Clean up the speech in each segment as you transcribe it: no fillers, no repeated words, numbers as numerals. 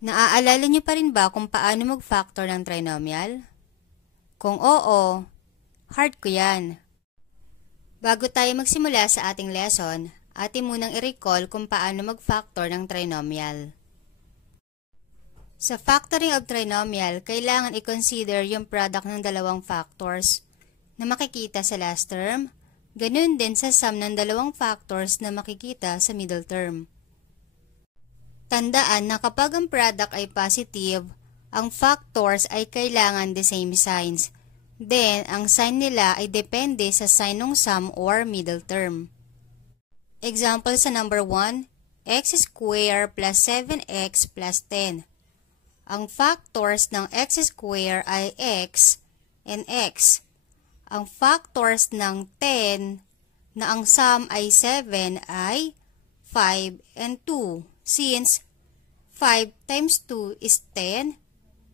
Naaalala niyo pa rin ba kung paano mag-factor ng trinomial? Kung oo, hard ko yan. Bago tayo magsimula sa ating lesson, atin munang i-recall kung paano mag-factor ng trinomial. Sa factoring of trinomial, kailangan i-consider yung product ng dalawang factors na makikita sa last term, ganun din sa sum ng dalawang factors na makikita sa middle term. Tandaan na kapag ang product ay positive, ang factors ay kailangan the same signs. Then, ang sign nila ay depende sa sign ng sum or middle term. Example sa number 1, x squared plus 7x plus 10. Ang factors ng x squared ay x and x. Ang factors ng 10 na ang sum ay 7 ay 5 and 2. Since 5 times 2 is 10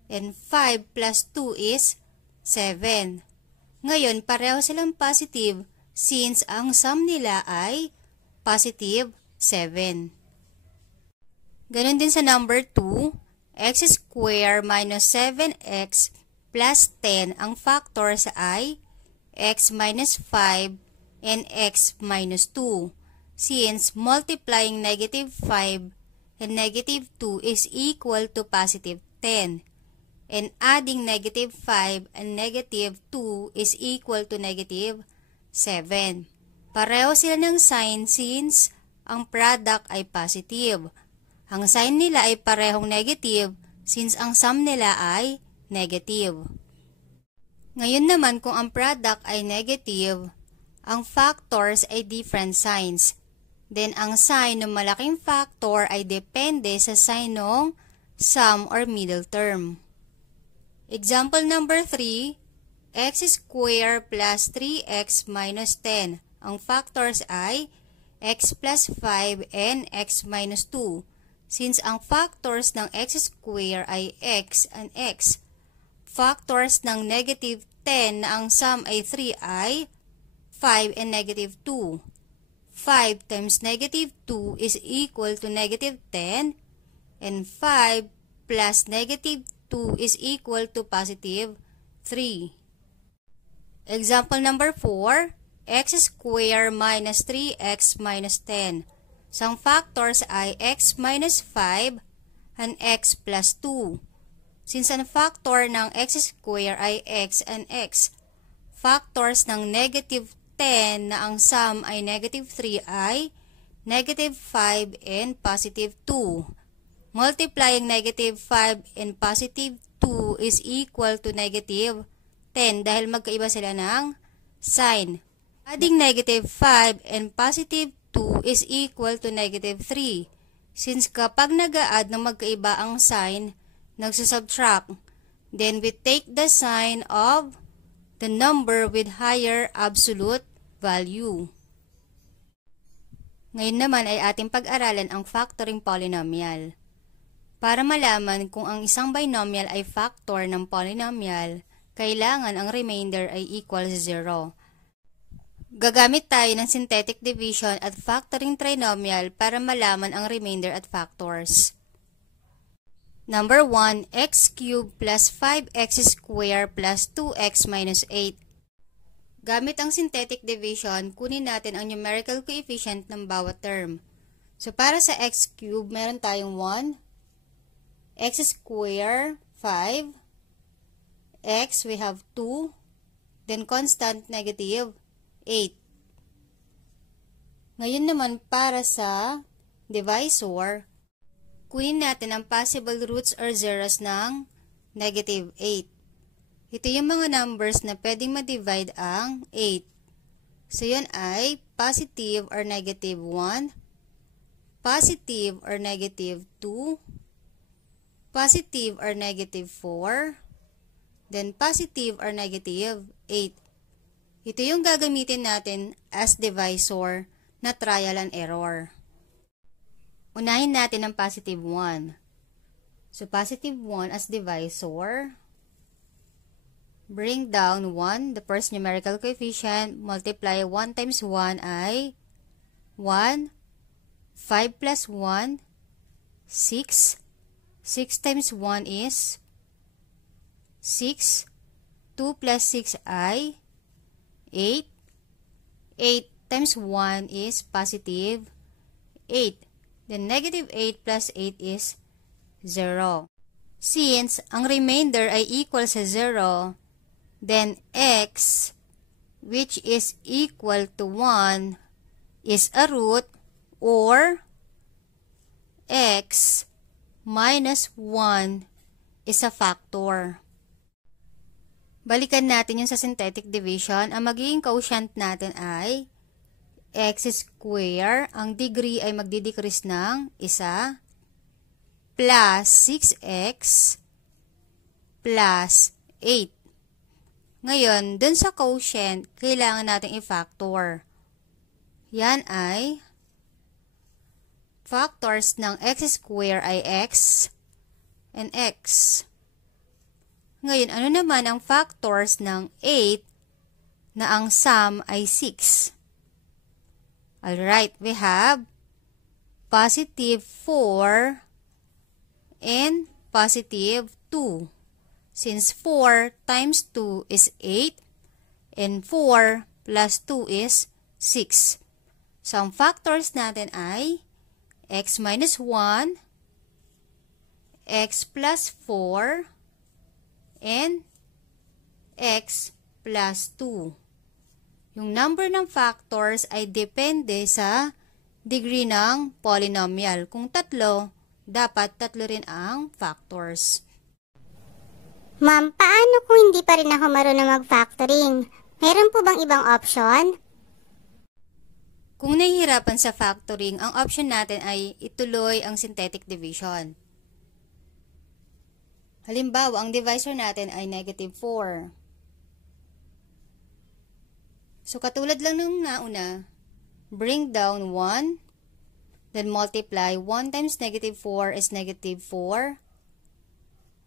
and 5 plus 2 is 7. Ngayon, pareho silang positive since ang sum nila ay positive 7. Ganon din sa number 2, x squared minus 7x plus 10. Ang factors ay x minus 5 and x minus 2. Since multiplying negative 5 and negative 2 is equal to positive 10, and adding negative 5 and negative 2 is equal to negative 7. Pareho sila ng sign since ang product ay positive. Ang sign nila ay parehong negative since ang sum nila ay negative. Ngayon naman kung ang product ay negative, ang factors ay different signs. Then, ang sign ng malaking factor ay depende sa sign ng sum or middle term. Example number 3, x squared plus 3x minus 10. Ang factors ay x plus 5 and x minus 2. Since ang factors ng x squared ay x and x, factors ng negative 10 na ang sum ay 3 ay 5 and negative 2. 5 times negative 2 is equal to negative 10, and 5 plus negative 2 is equal to positive 3. Example number 4, x squared minus 3x minus 10. Ang factors ay x minus 5 and x plus 2. Since ang factor ng x squared ay x and x, factors ng negative 10 na ang sum ay negative 3 ay negative 5 and positive 2. Multiplying negative 5 and positive 2 is equal to negative 10 dahil magkaiba sila ng sign. Adding negative 5 and positive 2 is equal to negative 3. Since kapag nag-a-add ng magkaiba ang sign, nagsusubtract, then we take the sign of the number with higher absolute value. Ngayon naman ay ating pag-aralan ang factoring polynomial. Para malaman kung ang isang binomial ay factor ng polynomial, kailangan ang remainder ay equal sa 0. Gagamit tayo ng synthetic division at factoring trinomial para malaman ang remainder at factors. Number 1, x cubed plus 5x squared plus 2x minus 8. Gamit ang synthetic division, kunin natin ang numerical coefficient ng bawat term. So, para sa x cubed, meron tayong 1, x squared, 5, x, we have 2, then constant negative 8. Ngayon naman, para sa divisor, kunin natin ang possible roots or zeros ng negative 8. Ito yung mga numbers na pwedeng ma-divide ang 8. So, yun ay positive or negative 1, positive or negative 2, positive or negative 4, then positive or negative 8. Ito yung gagamitin natin as divisor na trial and error. Unahin natin ang positive 1. So, positive 1 as divisor. Bring down 1, the first numerical coefficient, multiply 1 times 1 ay 1, 5 plus 1, 6, 6 times 1 is 6, 2 plus 6 ay 8, 8 times 1 is positive 8, then negative 8 plus 8 is 0. Since ang remainder ay equal sa 0, then x, which is equal to 1, is a root, or x minus 1 is a factor. Balikan natin yung sa synthetic division. Ang magiging quotient natin ay x square. Ang degree ay magdidecrease ng 1 plus 6x plus 8. Ngayon, dun sa quotient, kailangan natin i-factor. Yan ay factors ng x square ay x and x. Ngayon, ano naman ang factors ng 8 na ang sum ay 6? Alright, we have positive 4 and positive 2. Since 4 times 2 is 8 and 4 plus 2 is 6. So, ang factors natin ay x minus 1, x plus 4, and x plus 2. Yung number ng factors ay depende sa degree ng polynomial. Kung 3, dapat 3 rin ang factors. Ma'am, paano kung hindi pa rin ako marunong mag-factoring? Meron po bang ibang option? Kung nahihirapan sa factoring, ang option natin ay ituloy ang synthetic division. Halimbawa, ang divisor natin ay negative 4. So, katulad lang nung nauna, bring down 1, then multiply 1 times negative 4 is negative 4.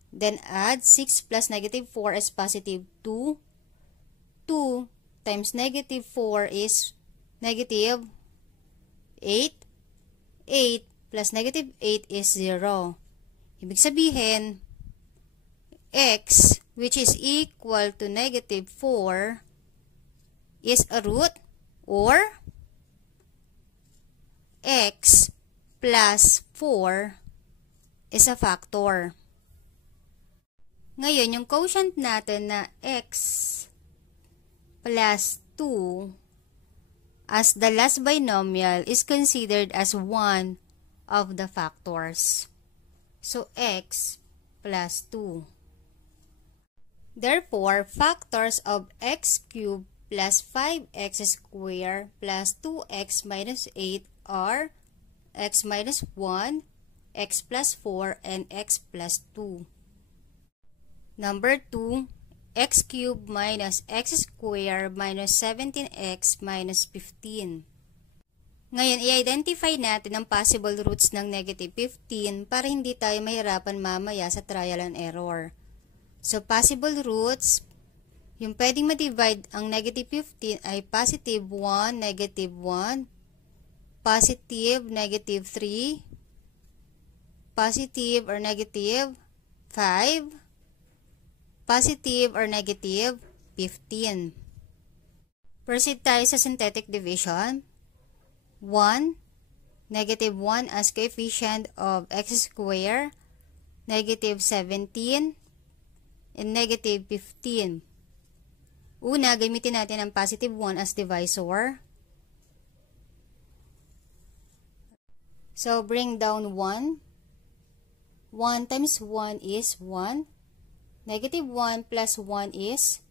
Then add 6 plus negative 4 is positive 2. 2 times negative 4 is negative 8. 8 plus negative 8 is 0. Ibig sabihin, x, which is equal to negative 4, is a root, or x plus 4 is a factor. Ngayon, yung quotient natin na x plus 2 as the last binomial is considered as one of the factors. So, x plus 2. Therefore, factors of x cubed plus 5x squared plus 2x minus 8 are x minus 1, x plus 4, and x plus 2. Number 2, x cubed minus x squared minus 17x minus 15. Ngayon, i-identify natin ang possible roots ng negative 15 para hindi tayo mahirapan mamaya sa trial and error. So, possible roots, yung pwedeng ma-divide ang negative 15 ay positive 1, negative 1, positive negative 3, positive or negative 5, positive or negative 15. Proceed tayo sa synthetic division. 1, negative 1 as coefficient of x squared, negative 17, and negative 15. Una, gamitin natin ang positive 1 as divisor. So, bring down 1. 1 times 1 is 1. Negative 1 plus 1 is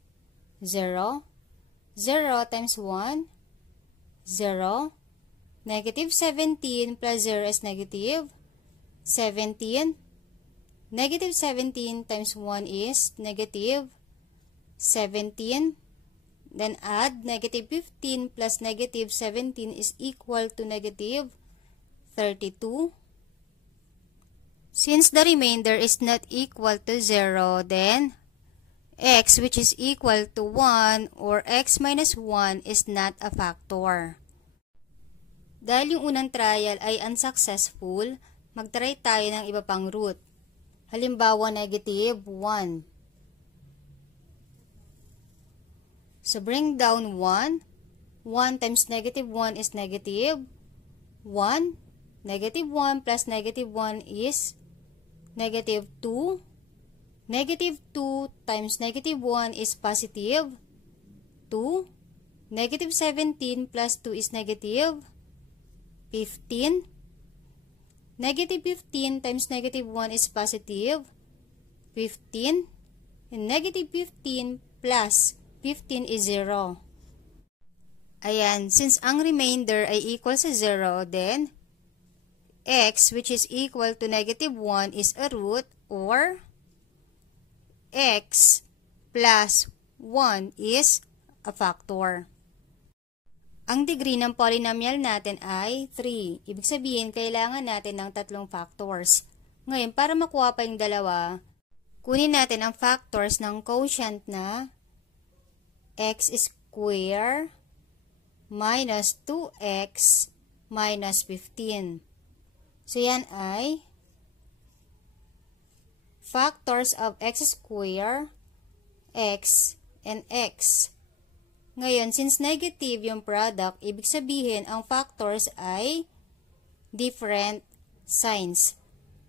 0. 0 times 1, 0. Negative 17 plus 0 is negative 17. Negative 17 times 1 is negative 17. Then add negative 15 plus negative 17 is equal to negative 32. Since the remainder is not equal to 0, then x which is equal to 1 or x minus 1 is not a factor. Dahil yung unang trial ay unsuccessful, mag-try tayo ng iba pang root. Halimbawa, negative 1. So, bring down 1. 1 times negative 1 is negative 1. Negative 1 plus negative 1 is negative 2. Negative 2 times negative 1 is positive 2. Negative 17 plus 2 is negative 15. Negative 15 times negative 1 is positive 15. And negative 15 plus 15 is 0. Ayan, since ang remainder ay equal sa 0, then x which is equal to negative 1 is a root, or x plus 1 is a factor. Ang degree ng polynomial natin ay 3. Ibig sabihin, kailangan natin ng 3 factors. Ngayon, para makuha pa yung dalawa, kunin natin ang factors ng quotient na x square minus 2x minus 15. So, yan ay factors of x square, x, and x. Ngayon, since negative yung product, ibig sabihin ang factors ay different signs.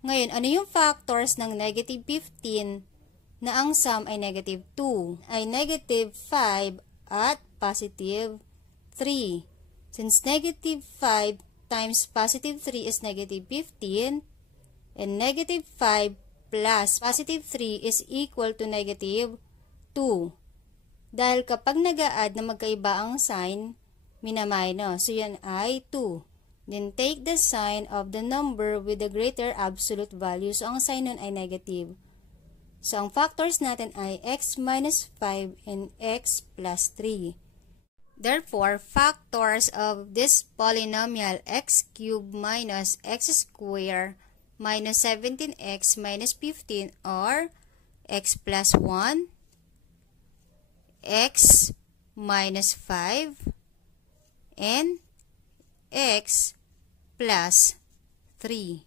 Ngayon, ano yung factors ng negative 15 na ang sum ay negative 2? Ay negative 5 at positive 3. Since negative 5 times positive 3 is negative 15, and negative 5 plus positive 3 is equal to negative 2. Dahil kapag nag-a-add na magkaiba ang sign, mina-minus. So, yan ay 2. Then, take the sign of the number with the greater absolute value. So, ang sign nun ay negative. So, ang factors natin ay x minus 5 and x plus 3. Therefore, factors of this polynomial x cubed minus x squared minus 17x minus 15 are x plus 1, x minus 5, and x plus 3.